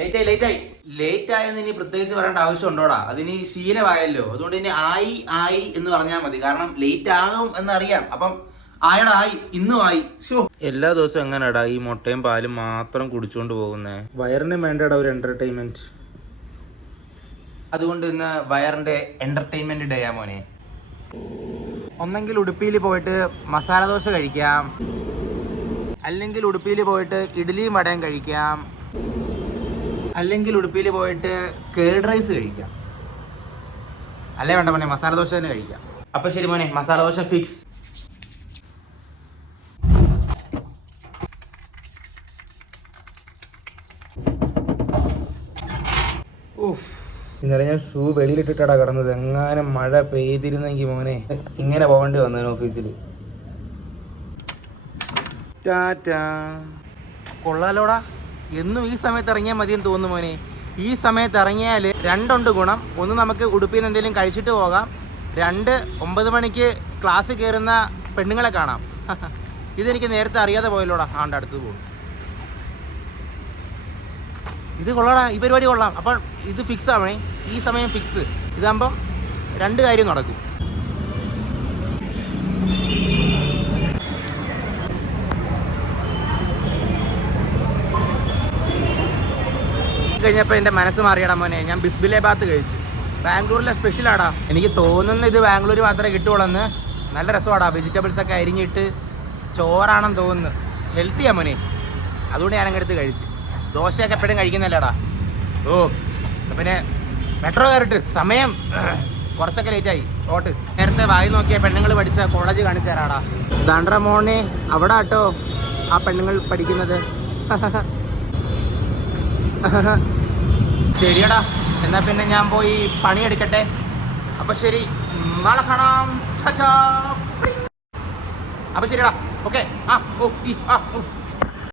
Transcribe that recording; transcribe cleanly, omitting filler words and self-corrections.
Late ആയെന്ന് ഇനി പ്രത്യേകിച്ച് പറയേണ്ട ആവശ്യം ഉണ്ടോടാ? അതിന് ശീലമായല്ലോ. അതുകൊണ്ട് ഇനി ആയി എന്ന് പറഞ്ഞാൽ മതി. കാരണം ലേറ്റ് ആകും എന്നറിയാം. അപ്പം ആയടാ, ഇന്നും ആയി. എല്ലാ ദിവസവും എങ്ങനെയാടാ ഈ മുട്ടയും പാലും മാത്രം കുടിച്ചുകൊണ്ട് പോകുന്നേ? വയറിന് വേണ്ടടാ ഒരു എന്റർടൈൻമെന്റ്. അതുകൊണ്ട് ഇന്ന് വയറിന്റെ എന്റർടൈൻമെന്റ് ഡേ ആ മോനെ. ഒന്നെങ്കിൽ ഉടുപ്പിയിൽ പോയിട്ട് മസാല ദോശ കഴിക്കാം, അല്ലെങ്കിൽ ഉടുപ്പിയിൽ പോയിട്ട് ഇഡ്ഡലിയും വടയും കഴിക്കാം, അല്ലെങ്കിൽ ഉടുപ്പിയിൽ പോയിട്ട് കേർഡ് റൈസ് കഴിക്കാം. അല്ലേ വേണ്ട മോനെ, മസാല ദോശ തന്നെ കഴിക്കാം. അപ്പൊ ശരി മോനെ, മസാല ദോശ ഫിക്സ്. ഇന്നലെ ഞാൻ ഷൂ വെളിയിലിട്ടിട്ടാ കിടന്നത്. എങ്ങാനും മഴ പെയ്തിരുന്നെങ്കിൽ മോനെ ഇങ്ങനെ പോകേണ്ടി വന്നേനെ ഓഫീസിൽ. ടാറ്റാ. കൊള്ളാലോടാ, എന്നും ഈ സമയത്ത് ഇറങ്ങിയാൽ മതിയെന്ന് തോന്നുന്നു മോനെ. ഈ സമയത്ത് ഇറങ്ങിയാൽ രണ്ടുണ്ട് ഗുണം. ഒന്ന്, നമുക്ക് ഉടുപ്പിൽ നിന്ന് എന്തെങ്കിലും കഴിച്ചിട്ട് പോകാം. 2, 9 മണിക്ക് ക്ലാസ് കയറുന്ന പെണ്ണുങ്ങളെ കാണാം. ഇതെനിക്ക് നേരത്തെ അറിയാതെ പോയല്ലോടാ. അടുത്ത് പോകും. ഇത് കൊള്ളാടാ, ഈ പരിപാടി കൊള്ളാം. അപ്പം ഇത് ഫിക്സ് ആവണേ, ഈ സമയം ഫിക്സ്. ഇതാകുമ്പം 2 കാര്യം നടക്കും. കഴിഞ്ഞപ്പോൾ എൻ്റെ മനസ്സ് മാറിയടാ മോനെ. ഞാൻ ബിസ്ബിലെ ബാത്ത് കഴിച്ചു. ബാംഗ്ലൂരിലെ സ്പെഷ്യലാടാ. എനിക്ക് തോന്നുന്നു ഇത് ബാംഗ്ലൂർ മാത്രമേ കിട്ടുകയുള്ളെന്ന്. നല്ല രസമാടാ. വെജിറ്റബിൾസൊക്കെ അരിഞ്ഞിട്ട് ചോറാണെന്ന് തോന്നുന്നു. ഹെൽത്തിയാ മോനെ. അതുകൊണ്ട് ഞാനങ്ങടുത്ത് കഴിച്ചു. ദോശയൊക്കെ എപ്പോഴും കഴിക്കുന്നില്ലടാ. പിന്നെ മെട്രോ കയറിട്ട് സമയം കുറച്ചൊക്കെ ലേറ്റായി. ഓട്ട് നേരത്തെ വായി നോക്കിയ പെണ്ണുങ്ങൾ പഠിച്ച കോളേജ് കാണിച്ചു തരാടാ. ദാണ്ട്ര മോനെ, അവിടെ ആട്ടോ ആ പെണ്ണുങ്ങൾ പഠിക്കുന്നത്. ശരിയടാ, എന്നാ പിന്നെ ഞാൻ പോയി പണിയെടുക്കട്ടെ. അപ്പൊ ശരി, നാളെ കാണാം. അപ്പൊ ശരിയടാ, ഓക്കെ.